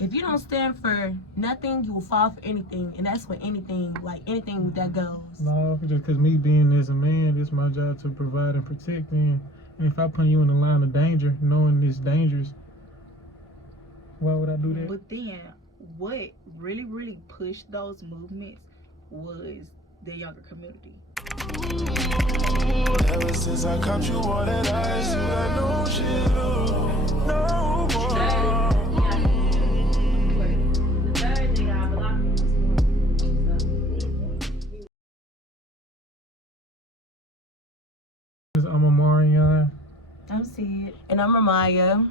if you don't stand for nothing, you will fall for anything, and that's what anything that goes. No, just because me being as a man, it's my job to provide and protect. And if I put you in the line of danger, knowing it's dangerous, why would I do that? But then, what really pushed those movements was the younger community. Ever since I caught you on that ice, you got no shit on, no more. I'm Amarion. I'm Sid. And I'm Ramaya.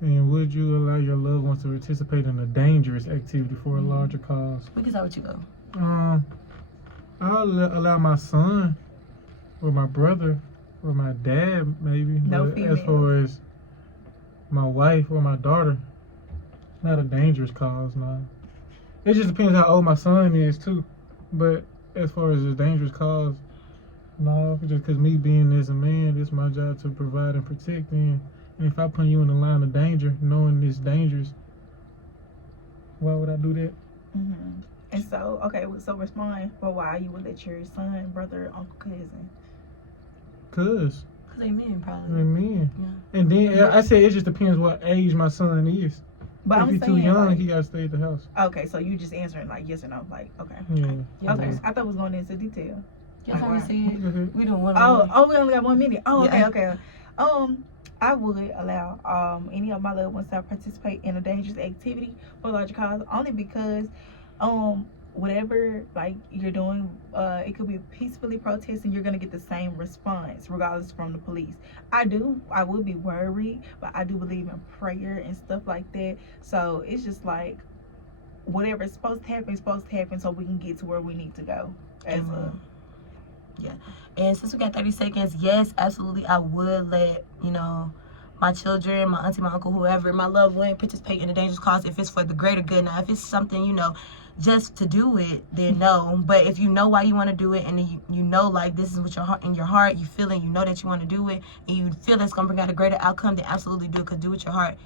And would you allow your loved ones to participate in a dangerous activity for a larger cause? We can start with you, go. I'll allow my son, or my brother, or my dad, maybe. No but as far as my wife or my daughter, not a dangerous cause, no. It just depends how old my son is, too. But as far as a dangerous cause, no. Just because me being as a man, it's my job to provide and protect. And if I put you in the line of danger, knowing it's dangerous, why would I do that? Mm-hmm. And so, okay, so respond for why you would let your son, brother, uncle, cousin. Cause they men, probably. They men. Yeah. And then I said it just depends what age my son is. But if he's too young, he gotta stay at the house. Okay, so you just answering like yes or no, like okay. Yeah. Okay, I thought we was going into detail. That's how we said. We don't want. Oh, we only got 1 minute. Oh, okay, yeah. okay. I would allow any of my loved ones to participate in a dangerous activity for a larger cause, only because whatever like you're doing, it could be peacefully protesting, you're gonna get the same response regardless from the police. I would be worried, but I do believe in prayer and stuff like that. So it's just like whatever is supposed to happen so we can get to where we need to go as yeah. And since we got 30 seconds, yes, absolutely, I would let, my children, my auntie, my uncle, whoever, my loved one participate in a dangerous cause if it's for the greater good. Now, if it's something, just to do it, then no. But if you know why you want to do it, and then you know, like, this is what in your heart, you feel it, you know that you want to do it, and you feel that's going to bring out a greater outcome, then absolutely do it, because do with your heart,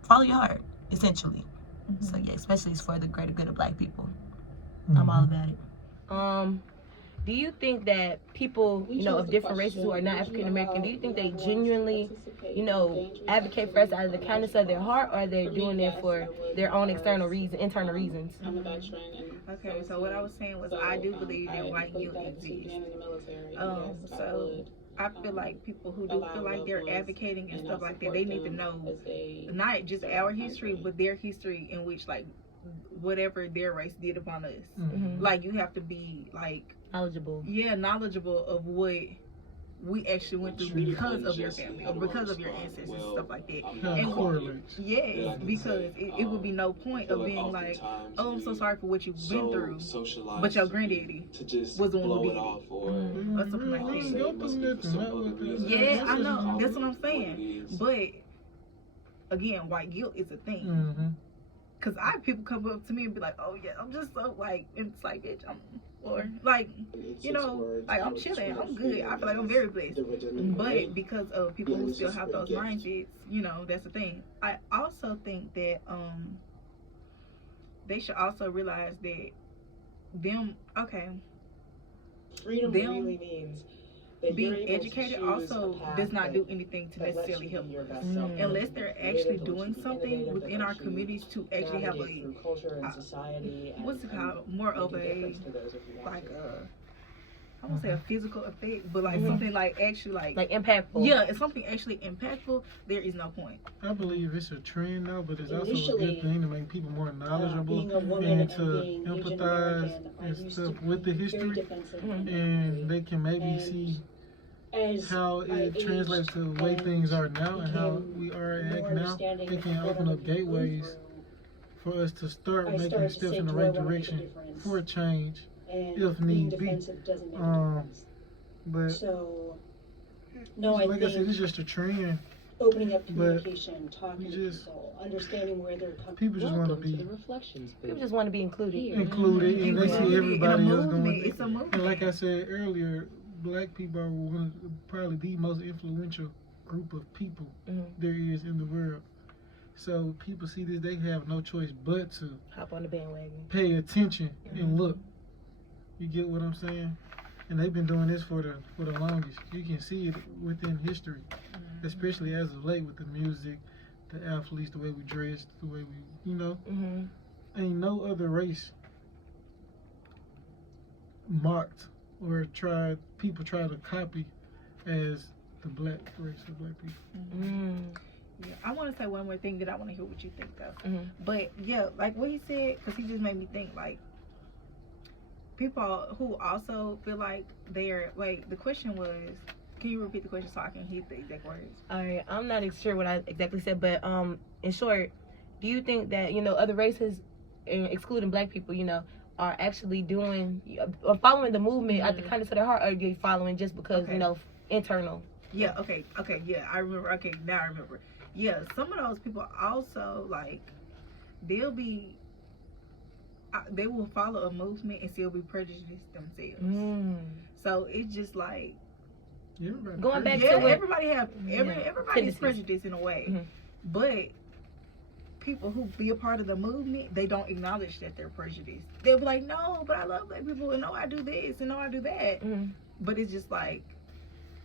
follow your heart, essentially. Mm-hmm. So, yeah, especially it's for the greater good of Black people. Mm-hmm. I'm all about it. Do you think that people, of different races who are not African American, do you think they genuinely, advocate for us out of the kindness of their heart, or they're doing it for their own internal reasons? Okay, so what I was saying was I do believe that white guilt exists. So I feel like people who do feel like they're advocating and stuff like that, they need to know not just our history, but their history in which, like, whatever their race did upon us. Mm-hmm. Like, you have to be, like, knowledgeable. Yeah, knowledgeable of what we actually went through because of your family or because of your ancestors and stuff like that. And yes, because it would be no point of being like, oh, I'm so sorry for what you've been through, but your granddaddy was the one who did it. Or something like that. Yeah, I know. That's what I'm saying. But again, white guilt is a thing. Mm-hmm. Cause I have people come up to me and be like, "Oh yeah, I'm just so like," and it's like, "Bitch, or like, like I'm chilling, I'm good. I feel like I'm very blessed." But because of people who still have those mindsets, that's the thing. I also think that they should also realize that freedom really means that being educated also does not do anything to necessarily help us unless they're actually doing something within our communities to actually have what's it called, more of a like I won't say a physical effect, but like something like actually like impactful. Yeah, if something actually impactful, there is no point. I believe it's a trend now, but it's also a good thing to make people more knowledgeable and to empathize and stuff with the history, and they can maybe see how it translates to the way things are now and how we are at now. It can open up gateways for us to start making steps in the right direction for a change, if need be. But like I said, it's just a trend. Opening up communication, talking to people, understanding where they're coming. People just want to be. People just want to be included. And they see everybody else doing it. And like I said earlier, Black people are probably the most influential group of people there is in the world. So people see this, they have no choice but to Hop on the bandwagon. pay attention and look. You get what I'm saying? And they've been doing this for the longest. You can see it within history, especially as of late with the music, the athletes, the way we dress, the way we, you know. Ain't no other race mocked or people try to copy as the black race of black people. Yeah, I want to say one more thing that I want to hear what you think of. But yeah, like what he said, because he just made me think like people who also feel like they're, wait, the question was, can you repeat the question so I can hear the exact words? All right, I'm not sure what I exactly said, but in short, do you think that, other races, excluding black people, are actually doing, following the movement at the kindness of their heart, or are they following just because, internal? Yeah, okay, yeah, I remember, okay, now I remember. Yeah, some of those people also, like, they will follow a movement and still be prejudiced themselves. So it's just like, going back to everybody's prejudiced in a way, but people who be a part of the movement, they don't acknowledge that they're prejudiced. They'll be like, no, but I love black people, and no, I do this, and no, I do that. But it's just like,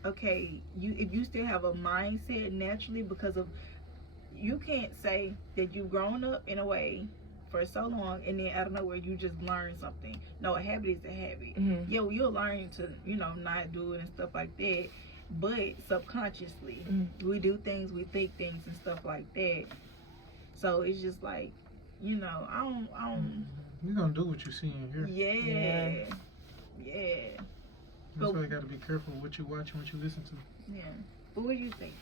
okay, if you still have a mindset naturally, because of, you can't say that you've grown up in a way for so long and then out of nowhere you just learn something. No, a habit is a habit. You'll learn to, not do it and stuff like that, but subconsciously we do things, we think things and stuff like that. So it's just like, I don't You're gonna do what you see and hear. Yeah. That's why you gotta be careful what you watch and what you listen to. Yeah. But what do you think?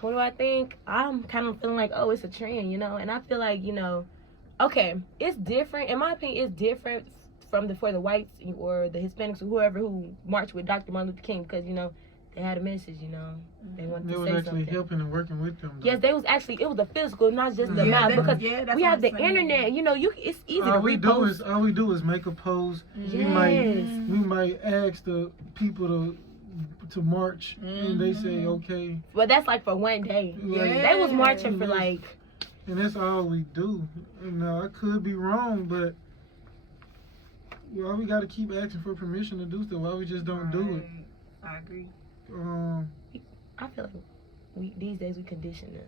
What do I think? I'm kind of feeling like, oh, it's a trend, and I feel like, okay, it's different. In my opinion, it's different for the whites or the Hispanics or whoever who marched with Dr. Martin Luther King, because, they had a message, they wanted to say something. They was actually helping and working with them, though. Yes, they was actually, it was a physical, not just the mouth, because we have the internet, it's easy to repost. All we do is make a post. We might ask the people to march, and they say, okay. But that's like for one day. They was marching for like. And that's all we do. I could be wrong, but why we gotta keep asking for permission to do stuff? Why we just don't do it? I agree. I feel like these days we condition to,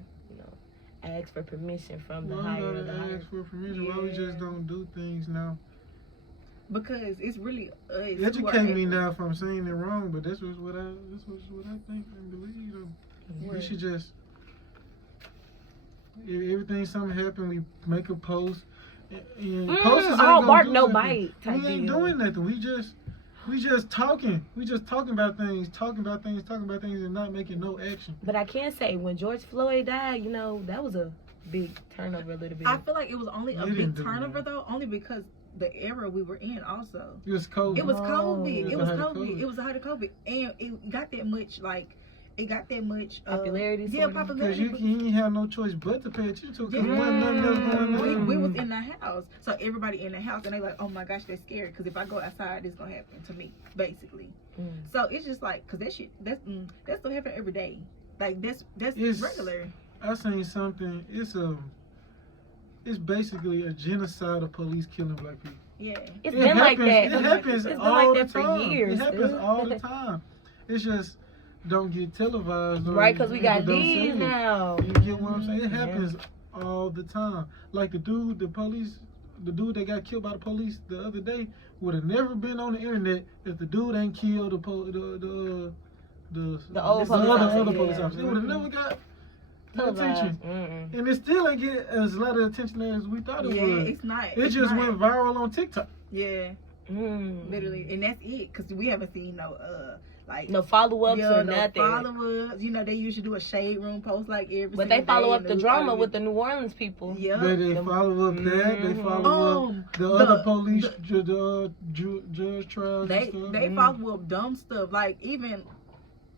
ask for permission from the higher. Why we gotta ask for permission? Why we just don't do things now? Because it's really educate me now if I'm saying it wrong, but this was what I think and believe. We should just, everything something happen, we make a post. And posts ain't gonna bark do no nothing. bite. We ain't doing nothing. We just talking. We just talking about things, and not making no action. But I can say when George Floyd died, that was a big turnover a little bit. I feel like it was only a big turnover though, only because the era we were in also. It was COVID. It was COVID. It was COVID. It was the height of COVID, and it got that much popularity. Popularity. Because you ain't have no choice but to pay attention to it, because wasn't nothing else going on. We was in the house, so everybody in the house, and they like, oh my gosh, they're scared because if I go outside, it's gonna happen to me, basically. So it's just like, cause that's still happen every day. Like that's regular. I seen something. It's basically a genocide of police killing black people. Yeah, it's been like that. It happens all the time. For years. It happens all the time. It's just don't get televised. Right, because we got these now. You get what I'm saying? It happens all the time. Like the dude that got killed by the police the other day would have never been on the internet if the dude ain't killed the other police officer. It would have never got attention. And it still ain't get as lot of attention as we thought it would. Yeah, it's not. It just went viral on TikTok. Yeah. Literally, and that's it. Cause we haven't seen no follow-ups or nothing. Follow-ups. They usually do a shade room post like every. But they follow up the drama with the New Orleans people. Yeah. They follow up that. They follow up the other police judge trials. They follow up dumb stuff. Like even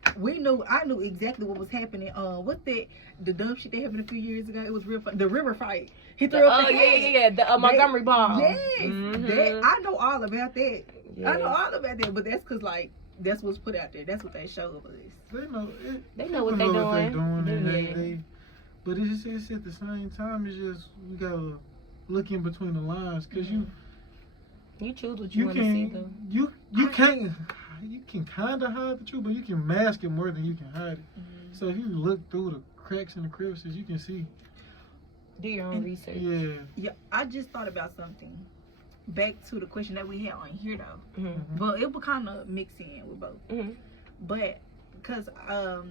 I knew exactly what was happening. What's that? The dumb shit that happened a few years ago. It was real fun. The river fight. He threw up the head. The Montgomery bomb. Yes. I know all about that. Yes. I know all about that. But that's because that's what's put out there. That's what they show us. They know what they're doing. But it's at the same time, it's just we gotta look in between the lines, cause You choose what you you want to see, can though. you can kind of hide the truth, but you can mask it more than you can hide it. So if you look through the cracks and the crevices, you can see. Do your own research. Yeah, I just thought about something. Back to the question that we had on here, though. Mm-hmm. But it would kind of mix in with both. Mm-hmm. But because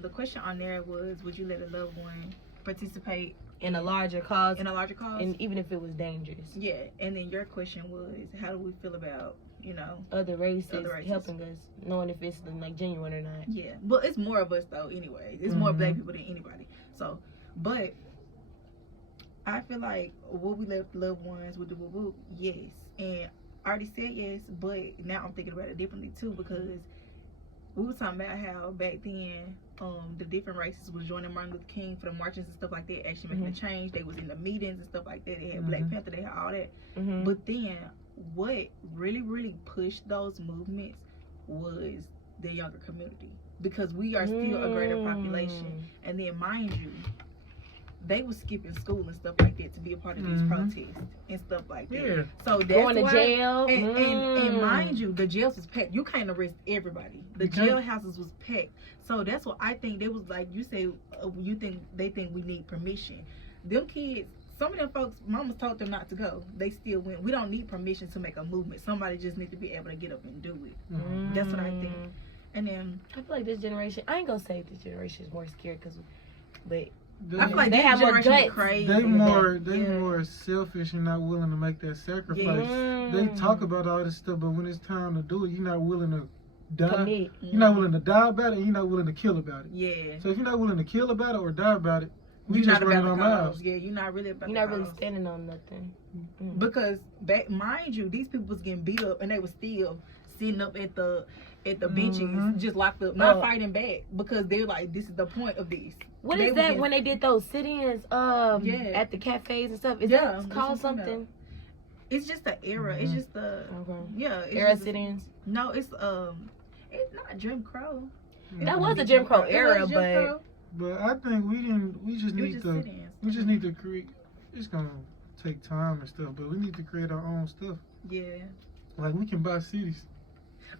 the question on there was, would you let a loved one participate In a larger cause, in a larger cause? and even if it was dangerous. Yeah, and then your question was, how do we feel about, Other races, Other races. helping us, knowing if it's like genuine or not. yeah. Well, it's more of us though. Anyway, it's more black people than anybody. So, but I feel like what we left loved ones with the boo, yes, and I already said yes, but now I'm thinking about it differently too, because we were talking about how back then the different races was joining Martin Luther King for the marches and stuff like that, actually making a change. They was in the meetings and stuff like that. They had Black Panther, they had all that. But then what really pushed those movements was the younger community, because we are still a greater population. And then mind you, they was skipping school and stuff like that to be a part of these protests and stuff like that. Yeah. So that's Going to why, jail. and mind you, the jails was packed. You can't arrest everybody. The jail houses was packed. So that's what I think. They was like, you say, they think we need permission. Them kids, some of them folks, mamas told them not to go. They still went. We don't need permission to make a movement. Somebody just need to be able to get up and do it. That's what I think. And then I feel like this generation, I ain't gonna say this generation is more scared, but I feel like they have more guts. crazy. They more selfish and not willing to make that sacrifice. Yeah. They talk about all this stuff, but when it's time to do it, you're not willing to die. Commit. You're not willing to die about it, and you're not willing to kill about it. Yeah. So if you're not willing to kill about it or die about it, we You're just not running about our the mouths. cause. Yeah, you're not really about You're the not really cause. standing on nothing. Because mind you, these people was getting beat up and they was still sitting up at the benches, just locked up, not fighting back, because they're like, this is the point of this. What They is was that getting- when they did those sit-ins at the cafes and stuff? Is that called something? It's just the era. It's just the it's Era just- sit-ins? No, it's not Jim Crow. That was a Jim Crow era, It was Jim but Crow. But I think we just It was need just to sit-ins. we just need to create. It's gonna take time and stuff, but we need to create our own stuff. Yeah. Like we can buy cities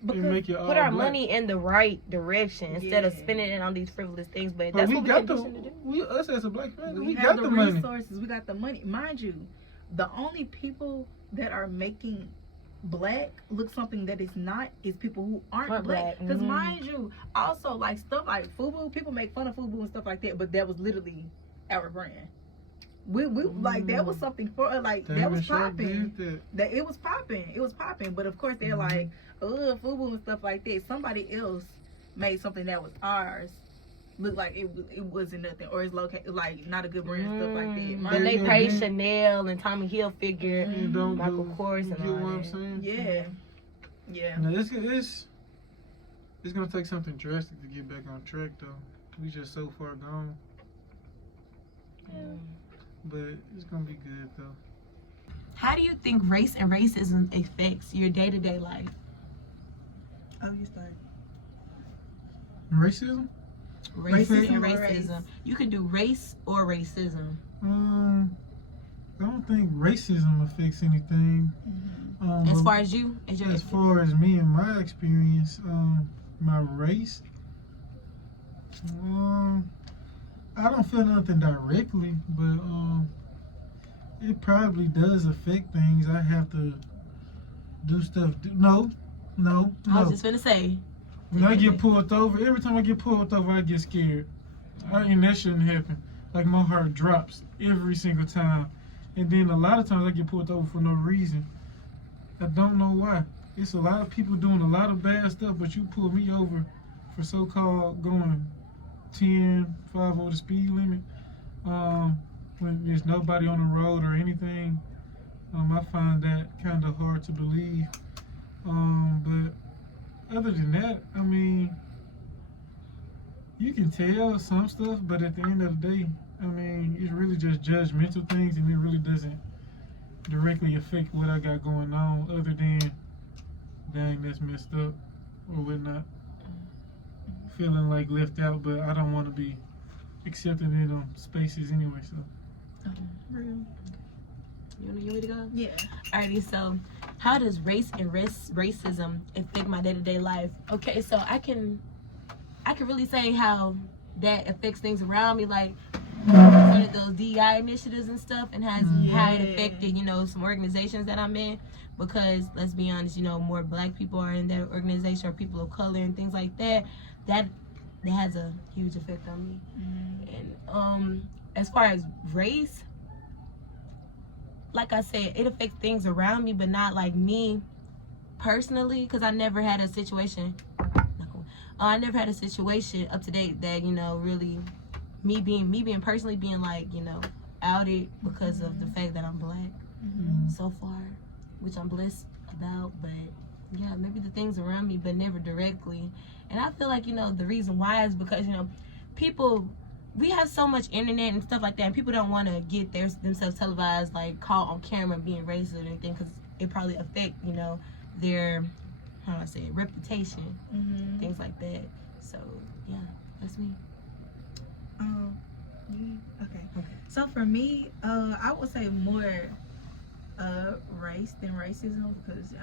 and Because make it all put our black. money in the right direction instead of Yeah. spending it on these frivolous things. But But that's we what got we the conditioned to do. us as a black family, we have got the money. resources. We got the money. Mind you, the only people that are making black look something that is not is people who aren't Aren't black. black. Because Mhm. mind you, also like stuff like FUBU, people make fun of FUBU and stuff like that, but that was literally our brand. We like that was something for that was Sure popping. did That it was popping. But of course they're like, FUBU and stuff like that. Somebody else made something that was ours look like it wasn't nothing, or it's located like not a good brand and stuff like that. But Mind they you, praise Chanel and Tommy Hilfiger, You don't Michael do, Kors, you and get all what I'm that. saying? yeah. No, it's gonna take something drastic to get back on track though. We just so far gone. But it's gonna be good though. How do you think race and racism affects your day-to-day life? Oh, you start. Racism? Racism and or racism. You can do race or racism. I don't think racism affects anything. As but far as you, as far as me and my experience, my race, I don't feel nothing directly, but it probably does affect things. I have to do stuff. No. I was just gonna say. When I get pulled over, every time I get pulled over, I get scared. And that shouldn't happen. Like my heart drops every single time. And then a lot of times I get pulled over for no reason. I don't know why. It's a lot of people doing a lot of bad stuff, but you pull me over for so-called going 10, 5 over the speed limit. When there's nobody on the road or anything, I find that kind of hard to believe. But other than that, I mean, you can tell some stuff, but at the end of the day, I mean, it's really just judgmental things, and it really doesn't directly affect what I got going on, other than, dang, that's messed up, or whatnot. Feeling like left out, but I don't want to be accepted in them spaces anyway. So. Real. You want me to go? Yeah. Alrighty, so how does race and racism affect my day-to-day life? Okay, so I can really say how that affects things around me, like one of those DEI initiatives and stuff, and how it affected, some organizations that I'm in. Because let's be honest, more black people are in that organization, or people of color and things like that. That has a huge effect on me. And as far as race, like I said, it affects things around me, but not like me personally, because I never had a situation. I never had a situation up to date that really me being personally being like outed because of the fact that I'm black so far, which I'm blessed about. But yeah, maybe the things around me, but never directly. And I feel like the reason why is because people. We have so much internet and stuff like that, and people don't want to get themselves televised, like caught on camera being racist or anything, because it probably affect their reputation, things like that. So yeah, that's me. Okay. So for me, I would say more race than racism, because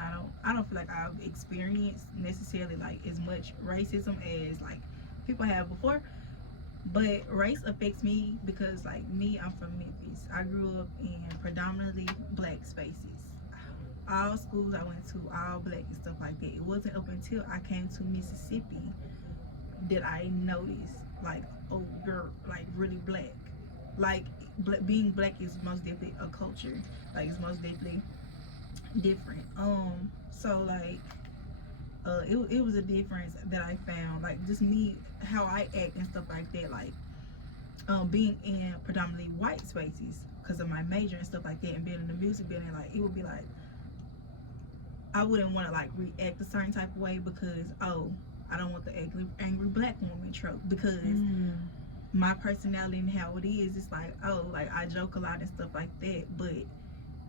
I don't feel like I've experienced necessarily like as much racism as like people have before. But race affects me because, like me, I'm from Memphis. I grew up in predominantly black spaces. All schools I went to, all black and stuff like that. It wasn't up until I came to Mississippi that I noticed, like, oh, you're like really black. Like, being black is most definitely a culture. Like, it's most definitely different. So like, it was a difference that I found, like just me, how I act and stuff like that, like being in predominantly white spaces because of my major and stuff like that, and being in the music building, like it would be like I wouldn't want to like react a certain type of way because I don't want the angry black woman trope, because my personality and how it is, it's like like I joke a lot and stuff like that, but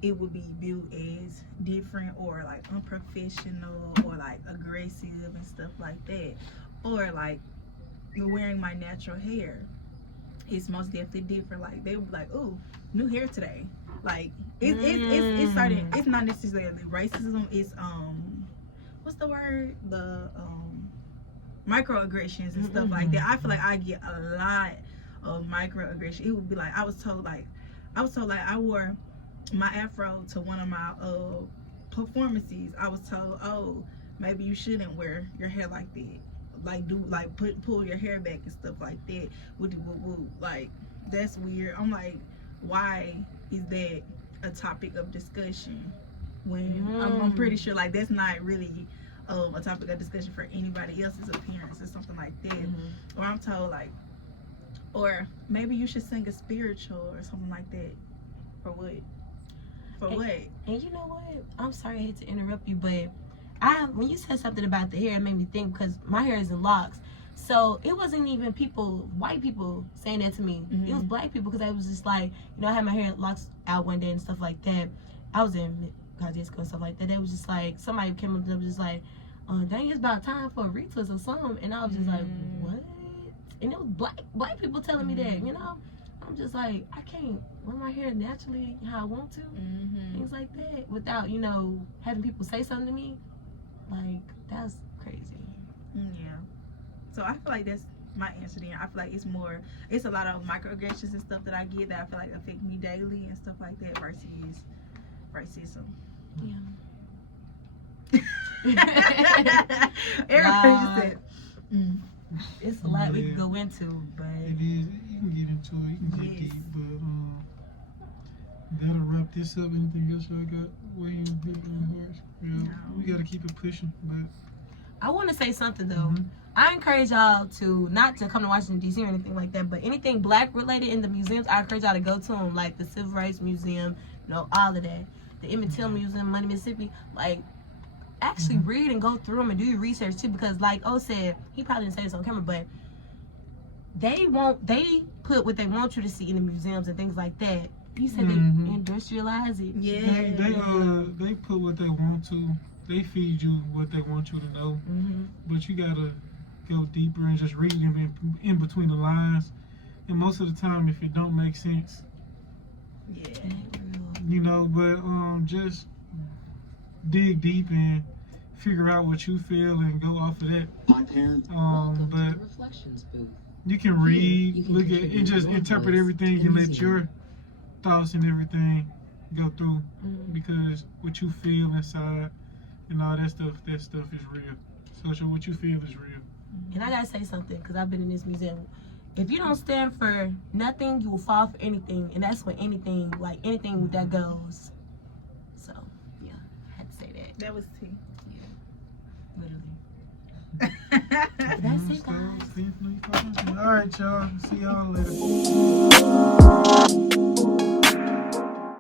it would be viewed as different or like unprofessional or like aggressive and stuff like that. Or like wearing my natural hair, it's most definitely different. Like they would be like, "Ooh, new hair today." Like it's starting. It's not necessarily racism. It's what's the word? The microaggressions and stuff like that. I feel like I get a lot of microaggression. It would be like I was told like I wore my afro to one of my performances. I was told, oh, maybe you shouldn't wear your hair like that, like pull your hair back and stuff like that. Like that's weird. I'm like, why is that a topic of discussion when I'm pretty sure like that's not really a topic of discussion for anybody else's appearance or something like that. Or I'm told like, or maybe you should sing a spiritual or something like that. For what? And you know what? I'm sorry, I hate to interrupt you, but when you said something about the hair, it made me think, because my hair is in locks. So it wasn't even white people saying that to me. It was black people, because I was just like, I had my hair locks out one day and stuff like that. I was in Kajiska and stuff like that. They was just like, somebody came up and was just like, dang, it's about time for a retwist or something. And I was just like, what? And it was black people telling me that, I'm just like, I can't wear my hair naturally how I want to. Things like that without, having people say something to me. Like, that's crazy. Yeah. So I feel like that's my answer then. I feel like it's a lot of microaggressions and stuff that I get that I feel like affect me daily and stuff like that versus racism. Yeah. Everybody said. It's a lot we can go into, but it is. You can get into it. You can get deep, but that'll wrap this up. Anything else y'all got? Wayne, we gotta keep it pushing. But I want to say something though. I encourage y'all to not to come to Washington D.C. or anything like that, but anything black related in the museums, I encourage y'all to go to them, like the Civil Rights Museum, all of that, the Emmett Till Museum, Money, Mississippi, like. Actually read and go through them and do your research too, because like O said, he probably didn't say this on camera, but they put what they want you to see in the museums and things like that. You said they industrialize it. They put what they want to. They feed you what they want you to know, but you gotta go deeper and just read them in between the lines And most of the time, if it don't make sense, Yeah. you know, but just dig deep and figure out what you feel and go off of that. My parents. But you can read, look at, and just interpret everything and let your thoughts and everything go through, because what you feel inside and all that stuff is real. So what you feel is real. And I gotta say something, because I've been in this museum. If you don't stand for nothing, you will fall for anything, and that's when anything with that goes. So yeah, I had to say that. That was T. Literally. That's it, guys. All right, y'all. See y'all later.